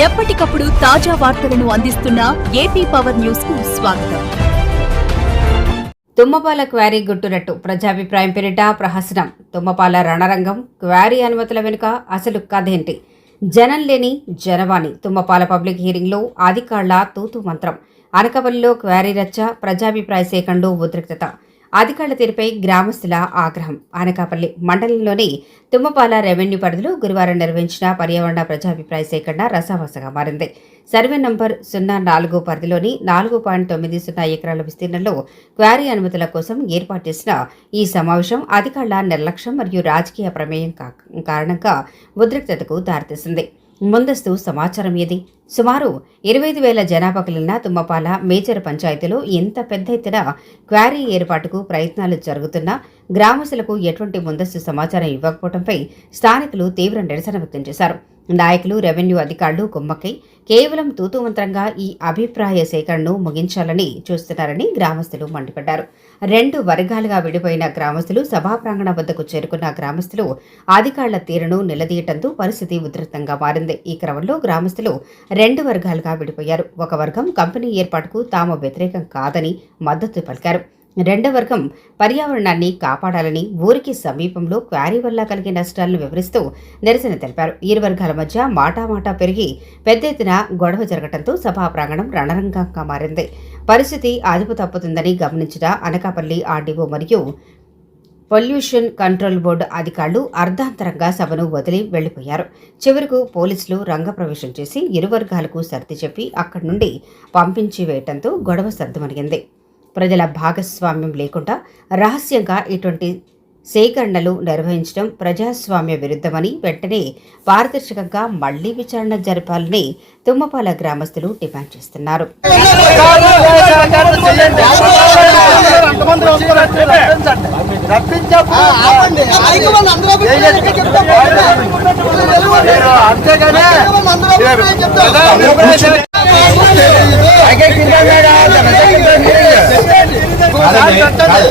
ఎప్పటికప్పుడు తాజా వార్తలను అందిస్తున్న ఏపీ పవర్ న్యూస్ కు స్వాగతం. తుమ్మపాల క్వారీ గుట్టునట్టు ప్రజాభిప్రాయం పేరిట ప్రహసనం. తుమ్మపాల రణరంగం, క్వారీ అనుమతుల వెనుక అసలు కథేంటి? జనం లేని జనవాణి. తుమ్మపాల పబ్లిక్ హీరింగ్లో అధికారుల తూతు మంత్రం. అనకాపల్లిలో క్వారీ రచ్చ, ప్రజాభిప్రాయ సేకరణలో ఉద్రిక్తత. అధికారుల తీరుపై గ్రామస్తుల ఆగ్రహం. అనకాపల్లి మండలంలోని తుమ్మపాల రెవెన్యూ పరిధిలో గురువారం నిర్వహించిన పర్యావరణ ప్రజాభిప్రాయ సేకరణ రసావసగా మారింది. సర్వే నంబర్ 04 పరిధిలోని 4.90 ఎకరాల విస్తీర్ణంలో క్వారీ అనుమతుల కోసం ఏర్పాటు చేసిన ఈ సమావేశం అధికారుల నిర్లక్ష్యం మరియు రాజకీయ ప్రమేయం కారణంగా ఉద్రిక్తతకు దారితీసింది. ముందస్తు సమాచారం ఏది? సుమారు 25,000 జనాభా కలిగిన తుమ్మపాల మేజర్ పంచాయతీలో ఇంత పెద్ద ఎత్తున క్వారీ ఏర్పాటుకు ప్రయత్నాలు జరుగుతున్నా గ్రామస్తులకు ఎటువంటి ముందస్తు సమాచారం ఇవ్వకపోవడంపై స్థానికులు తీవ్ర నిరసన వ్యక్తం చేశారు. నాయకులు, రెవెన్యూ అధికారులు కుమ్మక్కై కేవలం తూతుమంత్రంగా ఈ అభిప్రాయ సేకరణను ముగించాలని చూస్తున్నారని గ్రామస్తులు మండిపడ్డారు. 2 వర్గాలుగా విడిపోయిన గ్రామస్తులు సభా ప్రాంగణం వద్దకు చేరుకున్న గ్రామస్తులు అధికారుల తీరును నిలదీయటంతో పరిస్థితి ఉధృతంగా మారింది. ఈ క్రమంలో గ్రామస్తులు 2 వర్గాలుగా విడిపోయారు. ఒక వర్గం కంపెనీ ఏర్పాటుకు తాము వ్యతిరేకం కాదని మద్దతు పలికారు. రెండో వర్గం పర్యావరణాన్ని కాపాడాలని, ఊరికి సమీపంలో క్వారీ వల్ల కలిగే నష్టాలను వివరిస్తూ నిరసన తెలిపారు. ఇరు వర్గాల మధ్య మాటామాటా పెరిగి పెద్ద ఎత్తున గొడవ జరగడంతో సభా ప్రాంగణం రణరంగంగా మారింది. పరిస్థితి అదుపు తప్పుతుందని గమనించిన అనకాపల్లి ఆర్డీఓ మరియు పొల్యూషన్ కంట్రోల్ బోర్డు అధికారులు అర్ధాంతరంగా సభను వదిలి వెళ్లిపోయారు. చివరకు పోలీసులు రంగప్రవేశం చేసి ఇరు వర్గాలకు సర్ది చెప్పి అక్కడి నుండి పంపించి వేయటంతో గొడవ సద్దుమణిగింది. ప్రజల భాగస్వామ్యం లేకుండా రహస్యంగా ఇటువంటి సేకరణలు నిర్వహించడం ప్రజాస్వామ్య విరుద్ధమని, వెంటనే పారదర్శకంగా మళ్లీ విచారణ జరపాలని తుమ్మపాల గ్రామస్తులు డిమాండ్ చేస్తున్నారు.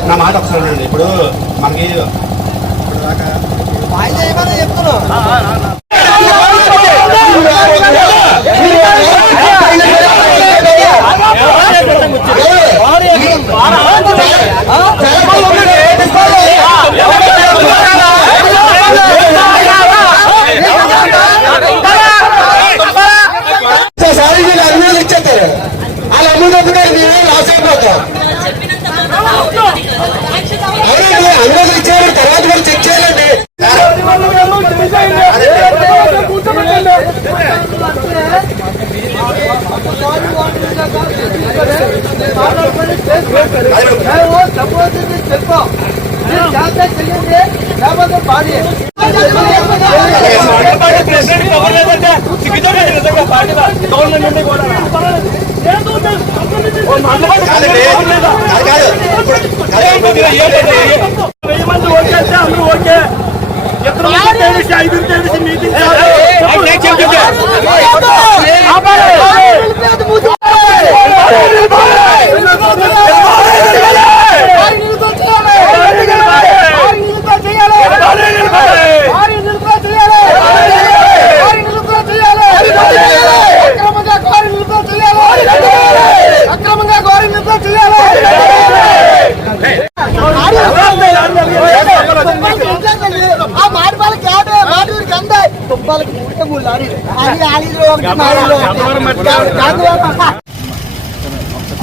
నా మాట ఒకసారి ఇప్పుడు మనకి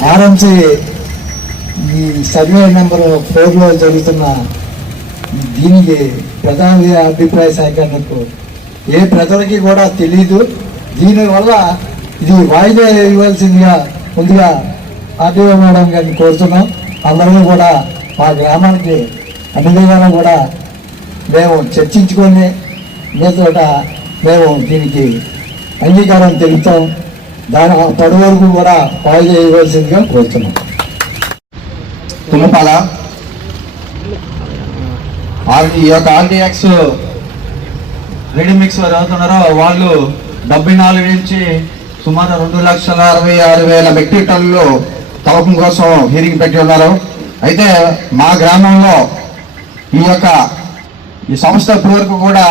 ఆర్ఎంసీ ఈ సర్వే నెంబర్ 4లో జరుగుతున్న దీనికి ప్రధాన అభిప్రాయ సేకరణకు ఏ ప్రజలకి కూడా తెలీదు. దీనివల్ల ఇది వాయిదా ఇవ్వాల్సిందిగా ముందుగా ఆర్టీఓ మేడం గారిని కోరుతున్నాం. అందరూ కూడా మా గ్రామానికి అన్ని విధాలు కూడా మేము చర్చించుకొని మీతో మేము దీనికి అంగీకారం తెలుపుతాం. దాని పడి వరకు కూడా వాయిదా ఇవ్వాల్సిందిగా కోరుతున్నాం. తుమ్మపాల ఈ యొక్క ఆర్టీఎక్స్ రెడీమిక్స్ వారు అవుతున్నారో వాళ్ళు 74 నుంచి సుమారు 2,66,000 మెట్రిక్ టన్నులు తవ్వకం కోసం హీరింగ్ పెట్టి ఉన్నారు. అయితే మా గ్రామంలో ఈ సంస్థ ఇప్పటి వరకు కూడా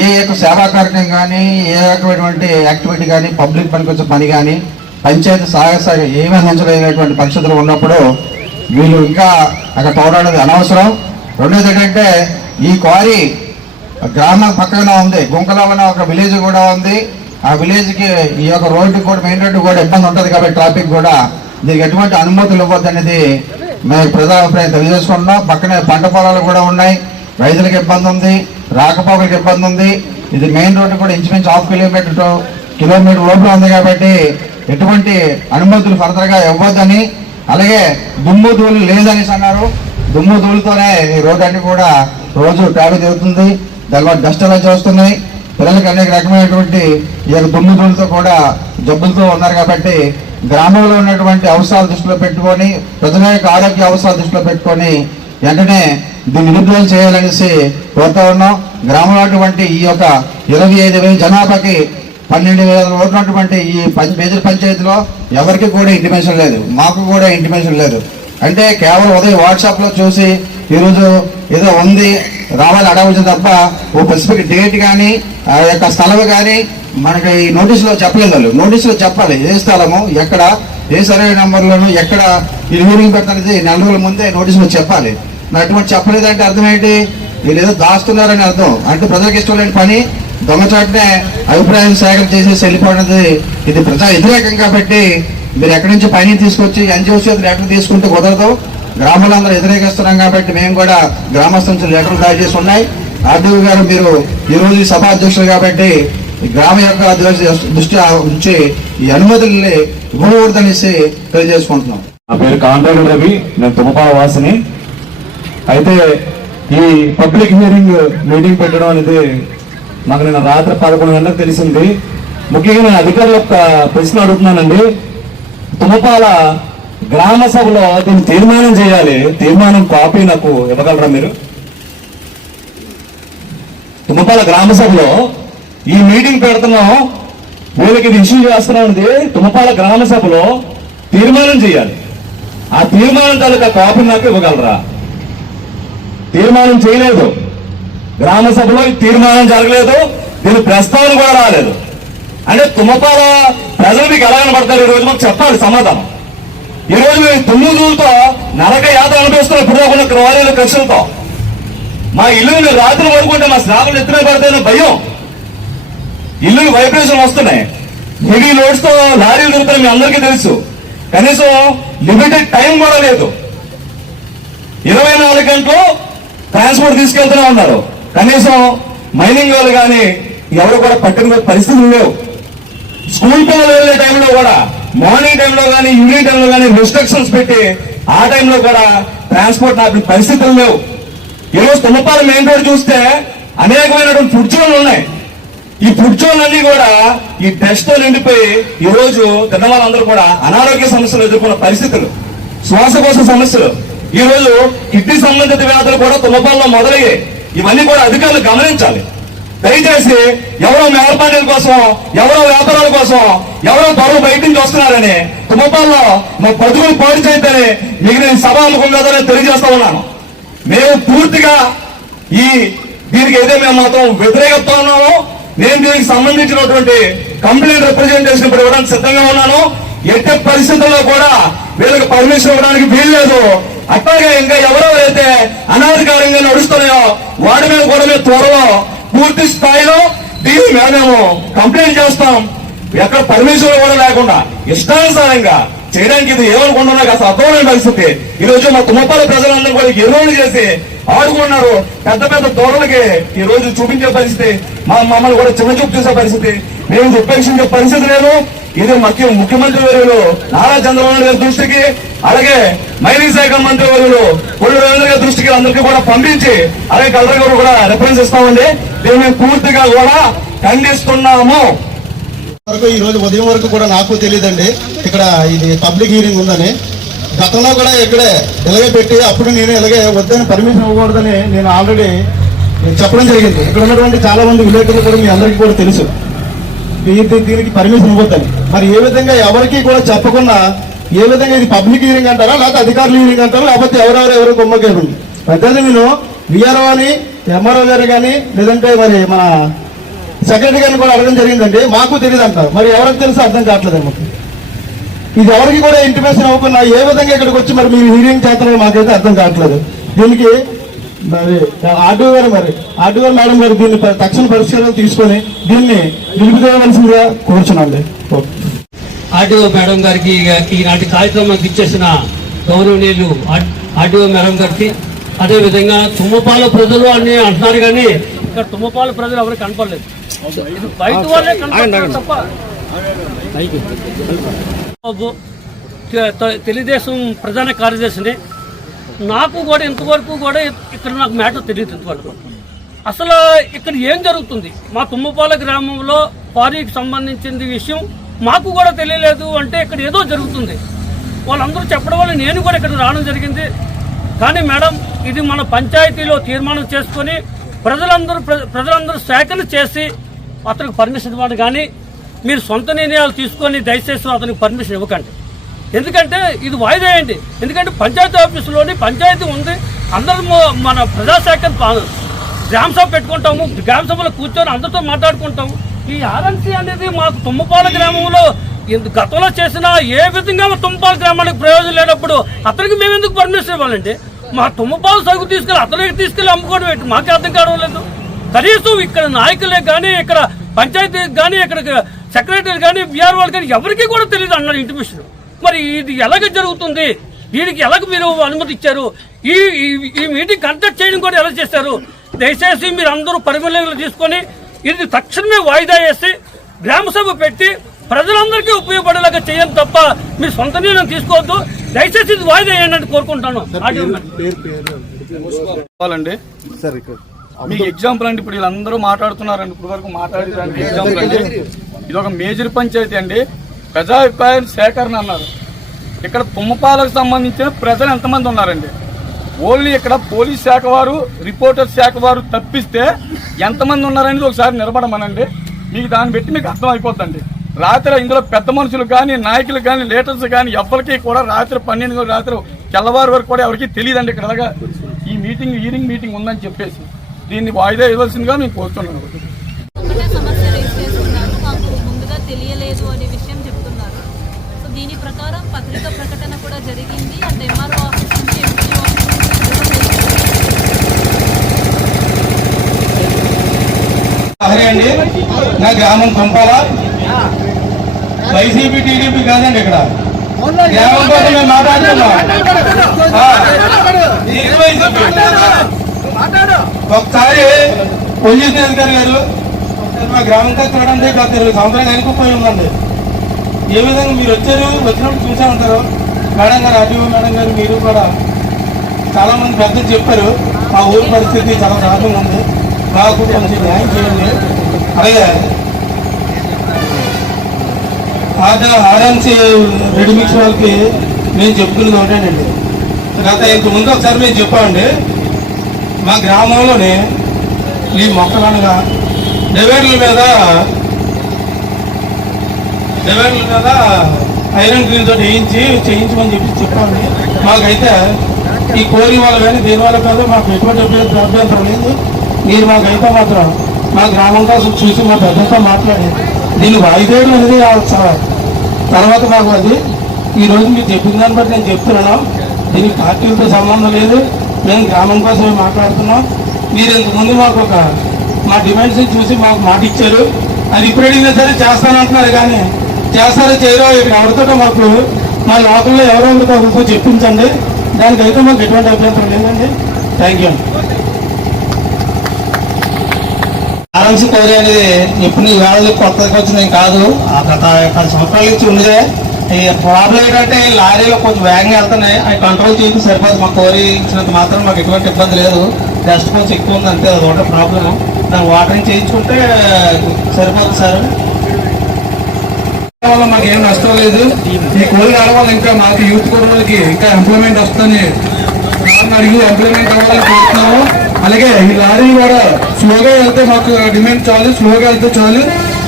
ఏ యొక్క సేవా కార్యక్రమం కానీ, ఏ రకమైనటువంటి యాక్టివిటీ కానీ, పబ్లిక్ పనికి వచ్చే పని కానీ, పంచాయతీ సహాయ ఏమీ అందించలేనటువంటి పరిస్థితులు ఉన్నప్పుడు వీళ్ళు ఇంకా అక్కడ తోడనేది అనవసరం. రెండోది ఏంటంటే, ఈ క్వారీ గ్రామం పక్కన ఉంది, గుంకలో ఉన్న ఒక విలేజ్ కూడా ఉంది. ఆ విలేజ్కి ఈ యొక్క రోడ్డు కూడా, మెయిన్ రోడ్డు కూడా ఇబ్బంది ఉంటుంది కాబట్టి ట్రాఫిక్ కూడా, దీనికి ఎటువంటి అనుమతులు ఇవ్వద్దు అనేది మేము ప్రజాభిప్రాయం తెలియజేసుకుంటున్నాం. పక్కనే పంట పొలాలు కూడా ఉన్నాయి, రైతులకు ఇబ్బంది ఉంది, రాకపోకలకు ఇబ్బంది ఉంది. ఇది మెయిన్ రోడ్డు కూడా ఇంచుమించు 1/2 కిలోమీటర్ లోపల ఉంది కాబట్టి ఎటువంటి అనుమతులు ఫర్దర్గా ఇవ్వద్దని, అలాగే దుమ్ము ధూళి లేదనేసి అన్నారు. దుమ్ము ధూళితోనే ఈ రోడ్డు అన్ని కూడా రోజు ట్రాఫిక్ జరుగుతుంది, దానివల్ల డస్ట్ అలా చేస్తున్నాయి. పిల్లలకి అనేక రకమైనటువంటి ఈ యొక్క దుమ్ము ధూళితో కూడా జబ్బులతో ఉన్నారు కాబట్టి గ్రామంలో ఉన్నటువంటి అవసరాలు దృష్టిలో పెట్టుకొని, ప్రజల యొక్క ఆరోగ్య అవసరాలు దృష్టిలో పెట్టుకొని వెంటనే దీన్ని నిలుపుదల చేయాలనేసి కోరుతా ఉన్నాం. గ్రామంలో ఉన్నటువంటి ఈ యొక్క 25,000 జనాభాకి 12,000 ఉన్నటువంటి ఈ మేజర్ పంచాయతీలో ఎవరికి కూడా ఇంటిమేషన్ లేదు, మాకు కూడా ఇంటిమేషన్ లేదు. అంటే కేవలం ఉదయం వాట్సాప్లో చూసి ఈరోజు ఏదో ఉంది రావాలి అడగవచ్చు తప్ప ఓ స్పెసిఫిక్ డేట్ కానీ, ఆ యొక్క స్థలం కానీ మనకి ఈ నోటీసులో చెప్పలేదు. వాళ్ళు నోటీసులో చెప్పాలి ఏ స్థలము, ఎక్కడ, ఏ సర్వే నెంబర్లోను, ఎక్కడ ఈ హీరింగ్ పెట్టాలనేది 4 రోజుల ముందే నోటీసులో చెప్పాలి. మరి అటువంటి చెప్పలేదంటే అర్థం ఏంటి? వీళ్ళు ఏదో దాస్తున్నారని అర్థం. అంటే ప్రజలకు ఇష్టం లేని పని దొంగచాటునే అభిప్రాయం సేకరణ చేసేసి వెళ్ళిపోయినది ఇది ప్రజా వ్యతిరేకం కాబట్టి మీరు ఎక్కడి నుంచి పని తీసుకొచ్చి ఎన్జిఓస్ లెటర్ తీసుకుంటే కుదరదు. గ్రామాల్లో అందరూ వ్యతిరేకిస్తున్నాం కాబట్టి మేము కూడా గ్రామస్తుల నుంచి లెటర్లు తయారు చేసి ఉన్నాయి. ఆర్డీఓ గారు మీరు ఈరోజు ఈ సభ అధ్యక్షులు కాబట్టి గ్రామ యొక్క దృష్టి ఉంచి ఈ అనుమతుల్ని ఇవ్వకూడదనేసి తెలియజేసుకుంటున్నాం. నా పేరు కాంట్రాక్టర్ రవి, నేను తుమ్మపాల వాసిని. అయితే ఈ పబ్లిక్ హియరింగ్ మీటింగ్ పెట్టడం అనేది నాకు నిన్న రాత్రి 11 గంటలకు తెలిసింది. ముఖ్యంగా నేను అధికారులు ఒక ప్రశ్న అడుగుతున్నానండి. తుమ్మపాల గ్రామ సభలో దీన్ని తీర్మానం చేయాలి, తీర్మానం కాపీ నాకు ఇవ్వగలరా మీరు? తుమ్మపాల గ్రామ సభలో ఈ మీటింగ్ పెడుతున్నాం, వీళ్ళకి ఇది ఇష్యూ చేస్తున్నాం అండి. తుమ్మపాల గ్రామ సభలో తీర్మానం చేయాలి, ఆ తీర్మానం తాలూకా కాపీ నాకు ఇవ్వగలరా? తీర్మానం చేయలేదు, గ్రామ సభలో ఈ తీర్మానం జరగలేదు, దీని ప్రస్తావన కూడా రాలేదు. అంటే తుమ్మపాల ప్రజలు మీకు ఎలా కనబడతారు? ఈరోజు మాకు చెప్పాలి సమాధానం. ఈరోజు మేము తుమ్ముదూలతో నరక యాత్ర అనిపిస్తున్నాం, ఇప్పుడు ఉన్న క్రవారీల ఖర్చులతో. మా ఇల్లు రాత్రి పడుకుంటే మా స్లాబులు ఎత్తున పడితేనే భయం, ఇల్లు వైబ్రేషన్ వస్తున్నాయి, హెవీ లోడ్స్ తో లారీలు దొరుకుతాయి, మీ అందరికీ తెలుసు. కనీసం లిమిటెడ్ టైం కూడా లేదు, 24 గంటలు ట్రాన్స్పోర్ట్ తీసుకెళ్తూనే ఉన్నారు. కనీసం మైనింగ్ వాళ్ళు కానీ ఎవరు కూడా పట్టిన పరిస్థితులు లేవు. స్కూల్ పిల్లలు వెళ్ళే టైంలో కూడా, మార్నింగ్ టైంలో కానీ ఈవినింగ్ టైంలో కానీ రెస్ట్రిక్షన్స్ పెట్టి ఆ టైంలో కూడా ట్రాన్స్పోర్ట్ ఆపిన పరిస్థితులు లేవు. ఈరోజు తుమ్మపాల మెయిన్ రోడ్ చూస్తే అనేకమైనటువంటి ఫుడ్ జోన్లు ఉన్నాయి. ఈ ఫుడ్ జోన్లన్నీ కూడా ఈ డస్ట్ తో నిండిపోయి ఈ రోజు తిన్నవాళ్ళందరూ కూడా అనారోగ్య సమస్యలు ఎదుర్కొన్న పరిస్థితులు, శ్వాసకోశ సమస్యలు, ఈ రోజు కిడ్నీ సంబంధిత వ్యాధులు కూడా తుమ్మపాలలో మొదలయ్యాయి. ఇవన్నీ కూడా అధికారులు గమనించాలి. దయచేసి ఎవరో మేల్పానీల కోసం, ఎవరో వ్యాపారాల కోసం, ఎవరో త్వరలు బయట నుంచి వస్తున్నారని తుమ్మపాలలో మా బతుకులు పాడు చేయొద్దని మీకు నేను సభాముఖం కాదని తెలియజేస్తా ఉన్నాను. మేము పూర్తిగా దీనికి ఏదో మేము మాత్రం వ్యతిరేకత ఉన్నాము. నేను దీనికి సంబంధించినటువంటి కంప్లైంట్ రిప్రజెంటేషన్ ఇప్పుడు ఇవ్వడానికి సిద్ధంగా ఉన్నాను. ఎట్టి పరిస్థితుల్లో కూడా వీళ్ళకి పర్మిషన్ ఇవ్వడానికి వీల్లేదు. అట్లాగే ఇంకా ఎవరెవరైతే అనాధికారంగా నడుస్తున్నాయో వాడి మీద కూడా మేము త్వరలో పూర్తి స్థాయిలో దీని మీద మేము కంప్లైంట్ చేస్తాం. ఎక్కడ పర్మిషన్ కూడా లేకుండా ఇష్టానుసారంగా చేయడానికి ఇది ఏమనుకుంటున్నా కాస్త అర్థమైన పరిస్థితి. ఈ రోజు మా తుమ్మపాల ప్రజలందరూ కూడా ఎరువులు చేసి ఆడుకున్నారు. పెద్ద పెద్ద దూరలకి ఈ రోజు చూపించే పరిస్థితి, మమ్మల్ని కూడా చిన్న చూపు చూసే పరిస్థితి, మేము ఉపేక్షించే పరిస్థితి లేదు. ఇది ముఖ్యమంత్రి వర్యులు నారా చంద్రబాబు నాయుడు గారి దృష్టికి, అలాగే మైనింగ్ శాఖ మంత్రి వర్యులు కొల్లు రవీంద్ర గారి దృష్టికి అందరికీ కూడా పంపించి, అలాగే కలెక్టర్ గారు కూడా రిఫరెన్స్ ఇస్తామండి. దీన్ని పూర్తిగా కూడా ఖండిస్తున్నాము. ఈ రోజు ఉదయం వరకు కూడా నాకు తెలియదండి ఇక్కడ ఇది పబ్లిక్ హీరింగ్ ఉందని. గతంలో కూడా ఇక్కడే ఇలాగే పెట్టి అప్పుడు నేను ఇలాగే వద్దని పర్మిషన్ ఇవ్వకూడదని నేను ఆల్రెడీ చెప్పడం జరిగింది. ఇక్కడ ఉన్నటువంటి చాలా మంది విలేకరులు కూడా మీ అందరికీ కూడా తెలుసు దీనికి పర్మిషన్ ఇవ్వద్దని. మరి ఏ విధంగా ఎవరికి కూడా చెప్పకుండా ఏ విధంగా ఇది పబ్లిక్ హీరింగ్ అంటారా, లేకపోతే అధికారుల హీరింగ్ అంటారా, లేకపోతే ఎవరెవరు గుమ్మకేరు పెద్దది నేను విఆర్ఓ అని ఎంఆర్ఓ గారు కానీ లేదంటే మరి మన సెక్రటరీ గారిని కూడా అడగడం జరిగిందండి. మాకు తెలియదు అంటారు. మరి ఎవరికి తెలుసు అర్థం కావట్లేదు మాకు. ఇది ఎవరికి కూడా ఇంటిమేషన్ అవ్వకుండా ఏ విధంగా ఇక్కడికి వచ్చి మరి మీరు హీరింగ్ చేస్తారో మాకైతే అర్థం కావట్లేదు. దీనికి మరి ఆర్డీఓ గారు మేడం గారు దీన్ని తక్షణ పరిష్కారం తీసుకొని దీన్ని నిలిపివేయవలసిందిగా కోరుచున్నాండి. ఆర్డీఓ మేడం గారికి ఈనాటి కార్యక్రమానికి ఇచ్చేసిన గౌరవనీయులు ఆర్డీఓ మేడం గారికి, అదేవిధంగా తుమ్మపాల ప్రజలు అని అంటున్నారు కానీ ఇక్కడ తుమ్మపాల ప్రజలు ఎవరికి కనపడలేదు. బయట వాళ్ళే కనపడుతున్నారు తప్ప. తెలుగుదేశం ప్రధాన కార్యదర్శిని నాకు కూడా ఇంతవరకు కూడా ఇక్కడ నాకు మ్యాటర్ తెలియదు. ఇంతవరకు అసలు ఇక్కడ ఏం జరుగుతుంది మా తుమ్మపాల గ్రామంలో పారీకి సంబంధించిన విషయం మాకు కూడా తెలియలేదు. అంటే ఇక్కడ ఏదో జరుగుతుంది వాళ్ళందరూ చెప్పడం వల్ల నేను కూడా ఇక్కడ రావడం జరిగింది. కానీ మేడం, ఇది మన పంచాయతీలో తీర్మానం చేసుకొని ప్రజలందరూ సేకరణ చేసి అతనికి పర్మిషన్ ఇవ్వండి. కానీ మీరు సొంత నిర్ణయాలు తీసుకొని దయచేసి అతనికి పర్మిషన్ ఇవ్వకండి. ఎందుకంటే ఇది వాయిదా ఏంటి? ఎందుకంటే పంచాయతీ ఆఫీసులోని పంచాయతీ ఉంది. అందరూ మన ప్రజాశాఖ గ్రామ సభ పెట్టుకుంటాము. గ్రామ సభలో కూర్చొని అందరితో మాట్లాడుకుంటాము. ఈ ఆర్ఎన్సీ అనేది మాకు తుమ్మపాల గ్రామంలో గతంలో చేసిన ఏ విధంగా తుమ్మపాల గ్రామానికి ప్రయోజనం లేనప్పుడు అతనికి మేము ఎందుకు పర్మిషన్ ఇవ్వాలండి? మా తుమ్మపాల సరుకు తీసుకెళ్ళి అతనికి తీసుకెళ్ళి అమ్ముకోవడం ఏంటి? మాకే అర్థం కావడం లేదు. కనీసం ఇక్కడ నాయకులే కానీ, ఇక్కడ పంచాయతీ కానీ, ఇక్కడ సెక్రటరీ కానీ, బీఆర్ వాళ్ళు కానీ ఎవరికి కూడా తెలియదు అన్నారు ఇంటిమేషన్. మరి ఇది ఎలాగ జరుగుతుంది? దీనికి ఎలాగ మీరు అనుమతి ఇచ్చారు? ఈ మీటింగ్ కండక్ట్ చేయడం కూడా ఎలా చేశారు? దయచేసి మీరు అందరూ పరిగణలోకి తీసుకొని ఇది తక్షణమే వాయిదా వేసి గ్రామ సభ పెట్టి ప్రజలందరికీ ఉపయోగపడేలాగా చేయాలి తప్ప మీరు సొంత నిర్ణయం తీసుకోవద్దు. దయచేసి ఇది వాయిదా వేయండి అని కోరుకుంటాను. మీకు ఎగ్జాంపుల్ అండి, ఇప్పుడు వీళ్ళందరూ మాట్లాడుతున్నారండి, ఇప్పుడు వరకు మాట్లాడేదానికి ఎగ్జాంపుల్ అండి. ఇది ఒక మేజర్ పంచాయతీ అండి. ప్రజాభిప్రాయ సేకరణ అన్నారు. ఇక్కడ తుమ్మపాలకు సంబంధించిన ప్రజలు ఎంతమంది ఉన్నారండి? ఓన్లీ ఇక్కడ పోలీస్ శాఖ వారు, రిపోర్టర్ శాఖ వారు తప్పిస్తే ఎంతమంది ఉన్నారనేది ఒకసారి నిలబడమనండి. మీకు దాన్ని బట్టి మీకు అర్థం అయిపోతుందండి. రాత్రి ఇందులో పెద్ద మనుషులు కానీ, నాయకులు కానీ, లీడర్స్ కానీ ఎవరికి కూడా రాత్రి 12 రాత్రి తెల్లవారు వరకు కూడా ఎవరికి తెలియదండి ఇక్కడ ఈ మీటింగ్ హీరింగ్ మీటింగ్ ఉందని చెప్పేసి దీన్ని వాయిదా ఇవ్వాల్సిందిగా మేము కోరుతున్నాను. సమస్య రేస్ చేస్తున్నారు, మాకు ముందుగా తెలియలేదు అనే విషయం చెప్తున్నారు. సో దీని ప్రకారం పత్రిక ప్రకటన కూడా జరిగింది. అంటే ఎంఆర్ఓ ఆఫీస్ నుంచి ఎంపీఓ అండి. నా గ్రామం తుమ్మపాల, వైసీపీ టీడీపీ కాదండి. ఇక్కడ గ్రామం కోసం మేము మాట్లాడుతున్నాం. ఒకసారి పోలీస్ అధికారి గారు మా గ్రామం కట్టడంటే గత 20 సంవత్సరాలు వెనుకపోయి ఉందండి. ఏ విధంగా మీరు వచ్చినప్పుడు చూసే ఉంటారు. మేడం గారు, ఆర్డీఓ మేడం గారు, మీరు కూడా చాలా మంది పెద్దలు చెప్పారు మా ఊరి పరిస్థితి చాలా దారుణంగా ఉంది, మాకు కొంచెం న్యాయం చేయండి. అలాగే ఆర్ఎన్సీ రెడీమిక్స్ వాళ్ళకి మేము చెప్పుకున్నది ఒకటేనండి. గత ఇంతకుముందు ఒకసారి మేము చెప్పామండి, మా గ్రామంలోనే ఈ మొక్కలనగా డివైడర్ల మీద ఐరన్ గ్రీన్ తోటి చేయించమని చెప్పామండి. మాకైతే ఈ కోరి వల్ల కానీ దీని వల్ల కాదు మాకు ఎటువంటి అభ్యంతరం లేదు. మీరు మాకైతే మాత్రం మా గ్రామం కోసం చూసి మా పెద్దతో మాట్లాడి దీన్ని వాయిదేయడం అనేది తర్వాత మాకు అది ఈరోజు మీరు చెప్పిన దాన్ని బట్టి నేను చెప్తున్నాను. దీనికి పార్టీలతో సంబంధం లేదు, మేము గ్రామం కోసమే మాట్లాడుతున్నాం. మీరు ఇంతకుముందు మాకు మా డిమాండ్స్ చూసి మాకు మాట ఇచ్చారు. అది ఇప్పుడైనా సరే చేస్తానంటున్నారు. కానీ చేస్తారో చేయరో ఇక్కడ ఎవరితో మాకు మా లోకల్లో ఎవరో ఒకరితో చెప్పించండి. దానికైతే మాకు ఎటువంటి అభ్యంతరం లేదండి. Thank you. ఆర్ఎన్సీ కోరి అనేది ఎప్పుడు ఈ వేళలో కొత్తగా వచ్చినది కాదు, గత 10 సంవత్సరాల నుంచి ఉండేదే. ఈ ప్రాబ్లం ఏంటంటే లారీలో కొంచెం వేగంగా వెళ్తున్నాయి, అవి కంట్రోల్ చేసి సరిపోదు. మాకు కోరి ఇచ్చినంత మాత్రం మాకు ఎటువంటి ఇబ్బంది లేదు. డస్ట్ కొంచెం ఎక్కువ ఉంది అంతే, అది ఒకటే ప్రాబ్లం. దాన్ని వాటరింగ్ చేయించుకుంటే సరిపోతుంది సార్. వల్ల మాకు ఏం నష్టం లేదు. ఈ కోరి రావడం వల్ల ఇంకా మాకు యూత్ కుటుంబాలకి ఇంకా ఎంప్లాయ్మెంట్ వస్తుందని అడిగి ఎంప్లాయ్మెంట్ అవ్వాలని కోరుతున్నాము. అలాగే ఈ లారీ కూడా స్లోగా వెళ్తే మాకు డిమాండ్ చాలు, స్లోగా వెళ్తే చాలు.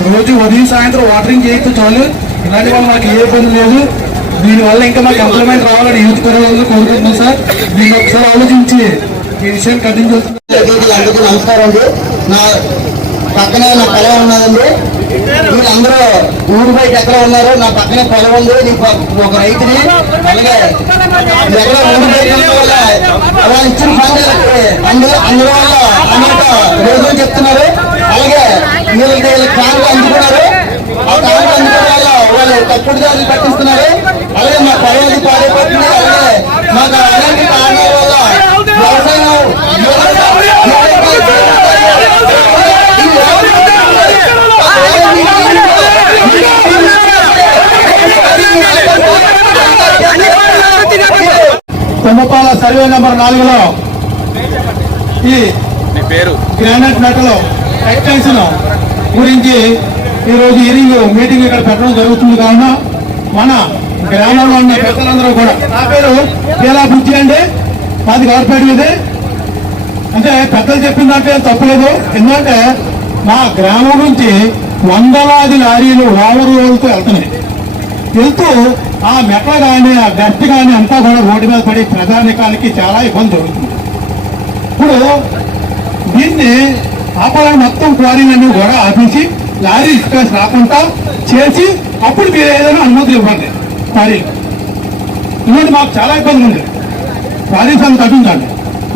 రోజు ఉదయం సాయంత్రం వాటరింగ్ చేయితే చాలు. ఇలాంటి వల్ల మాకు ఏ ఇబ్బంది లేదు. దీనివల్ల ఇంకా మాకు ఎంప్లాయ్మెంట్ రావాలని యూత్ కుటుంబాలు కోరుకుంటున్నాం సార్. దీన్ని ఒకసారి ఆలోచించి ఈ విషయాన్ని కఠిన అందరికీ నమస్కారం అండి. నా పక్కనే నా పొలం ఉన్నదండి. మీరు అందరూ ఊరి బయట ఎక్కడ ఉన్నారు? నా పక్కనే పొలం ఉంది. ఒక రైతుని అలాగే ఎక్కడ ఊరి బయట వల్ల అలా ఇచ్చిన ఫండ్ అందులో వల్ల అనేక రోజులు చెప్తున్నారు. అలాగే వీళ్ళకి కాంగ్రెస్ అందుకున్నారు. ఆ కాంగ్రెస్ అందుకోవడం వల్ల వాళ్ళు తప్పుడు దారులు పట్టిస్తున్నారు. అలాగే మా పొలం పాడైపోతుంది. అలాగే మాకు అనేక కారణాల వల్ల వ్యవసాయం తుమ్మపాల సర్వే నెంబర్ 4లో ఈ గ్రానైట్ మెటల్ ఎక్స్టెన్షన్ గురించి ఈరోజు హీరింగ్ మీటింగ్ ఇక్కడ పెట్టడం జరుగుతుంది. కావున మన గ్రామంలో ఉన్న పెద్దలందరూ కూడా, నా పేరు కేలా బుజ్జి అండి, మాది కార్పొరేట్ ఇది. అంటే పెద్దలు చెప్పిన దాంట్లో తప్పలేదు. ఎందుకంటే మా గ్రామం నుంచి వందలాది లారీలు ఓవర్లోడ్తో వెళ్తున్నాయి. వెళ్తూ ఆ మెట్ల కానీ ఆ డస్ట్ కానీ అంతా కూడా రోడ్డు మీద పడి ప్రజానికానికి చాలా ఇబ్బంది జరుగుతుంది. ఇప్పుడు దీన్ని ఆపాలని మొత్తం క్వారీలన్నీ కూడా ఆపేసి లారీ స్పేస్ రాకుండా చేసి అప్పుడు మీరు ఏదైనా అనుమతులు ఇవ్వండి. క్వారీలు ఇవ్వండి, మాకు చాలా ఇబ్బంది ఉంది. క్వారీస్ అని తగ్గించండి.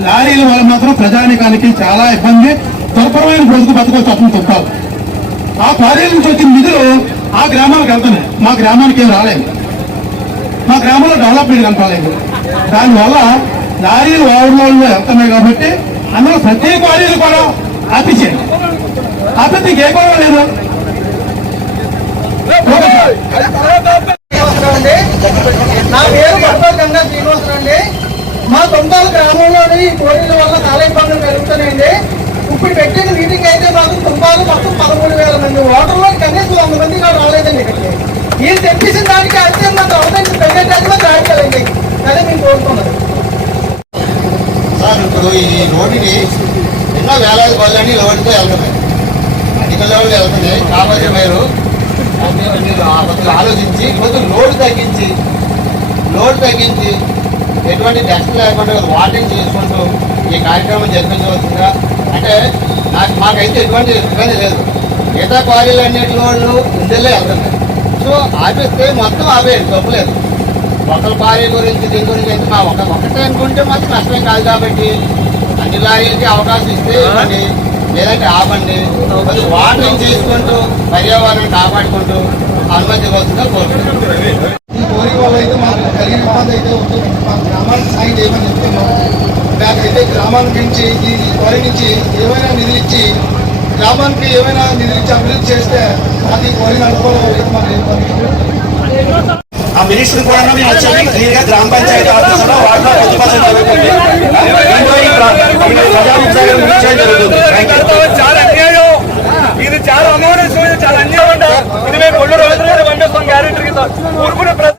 లారీల వల్ల మాత్రం ప్రజానికానికి చాలా ఇబ్బంది, దుర్భరమైన బ్రతుకు బతుకు తప్పని తప్పాలి. ఆ క్వారీల నుంచి వచ్చిన నిధులు ఆ గ్రామాలకు వెళ్తున్నాయి. మా గ్రామానికి ఏం రాలేదు. మా గ్రామంలో డెవలప్మెంట్ కనపడలేదు. దానివల్ల లారీలు ఓవర్లోడ్లో వెళ్తున్నాయి కాబట్టి అందులో ప్రతి క్వారీలు కూడా ఆపించేయండి. ఆపితే ఏ గొడవ లేదు. నా పేరు గంగా శ్రీనివాసరావు అండి. మా సొంతాల గ్రామంలోని ఈ కోరీల వల్ల చాలా ఇబ్బందులు పెరుగుతున్నాయండి. ఇప్పుడు పెట్టిన మీటింగ్ అయితే మాకు తుంపాలు మొత్తం 13,000 మంది, ఓటర్లో కనీసం 100 మంది కూడా రాలేదండి. ఇక్కడికి ఈయన తెప్పించిన దానికి అయితే మా గవర్నమెంట్ ప్రెసిడెంట్ రాయాలండి. అదే మేము కోరుకున్నాం సార్. ఇప్పుడు ఈ రోడ్డుని ఎన్నో వేలాది బళ్ళని లోడ్తో వెళ్తున్నాయి, అధిక లెవెల్ వెళ్తున్నాయి. కాబట్టి మీరు ఆలోచించి కొంచెం లోడ్ తగ్గించి ఎటువంటి డస్ట్ లేకుండా వాటింగ్ చేసుకుంటూ ఈ కార్యక్రమం జరిపించవచ్చుగా. అంటే మాకైతే ఎటువంటి ఇబ్బంది లేదు. మిగతా క్వారీలు అన్నిటి వాళ్ళు ఇందులో వెళ్తున్నాయి. సో ఆపిస్తే మొత్తం అవే తప్పులేదు. ఒకరి క్వారీ గురించి దీని గురించి అయితే మా ఒకటే అనుకుంటే మాత్రం నష్టం కాదు. కాబట్టి అన్ని లారీలకి అవకాశం ఇస్తే ఇవ్వండి, లేదంటే ఆపండి. వాటింగ్ చేసుకుంటూ పర్యావరణాన్ని కాపాడుకుంటూ అనుమతి ఇవ్వాల్సిందిగా కోరుకుంటున్నాం. ఈ కోరిక వల్ల అయితే మాకు కలిగిన ఇబ్బంది అయితే ఉంటుంది. మా గ్రామానికి సాయం చేయమని చెప్తున్నాం. దానికైతే గ్రామానికి నుంచి ఈ కోరి నుంచి ఏమైనా నిధులు ఇచ్చి గ్రామానికి ఏమైనా నిధులు ఇచ్చి అభివృద్ధి చేస్తే అది కోరిన అనుకూలం మాకు. ఆ మినిస్టర్ కూడా మేము వచ్చాము క్లియర్గా గ్రామ పంచాయతీ ఆఫీసులో వాటిలో పొందుపరచడం జరుగుతుంది. ఇది చాలా అమౌంట్, చాలా అన్యాయం. ఇది మేము 2 రోజులు పంపిస్తాం గ్యారెంటీ కింద.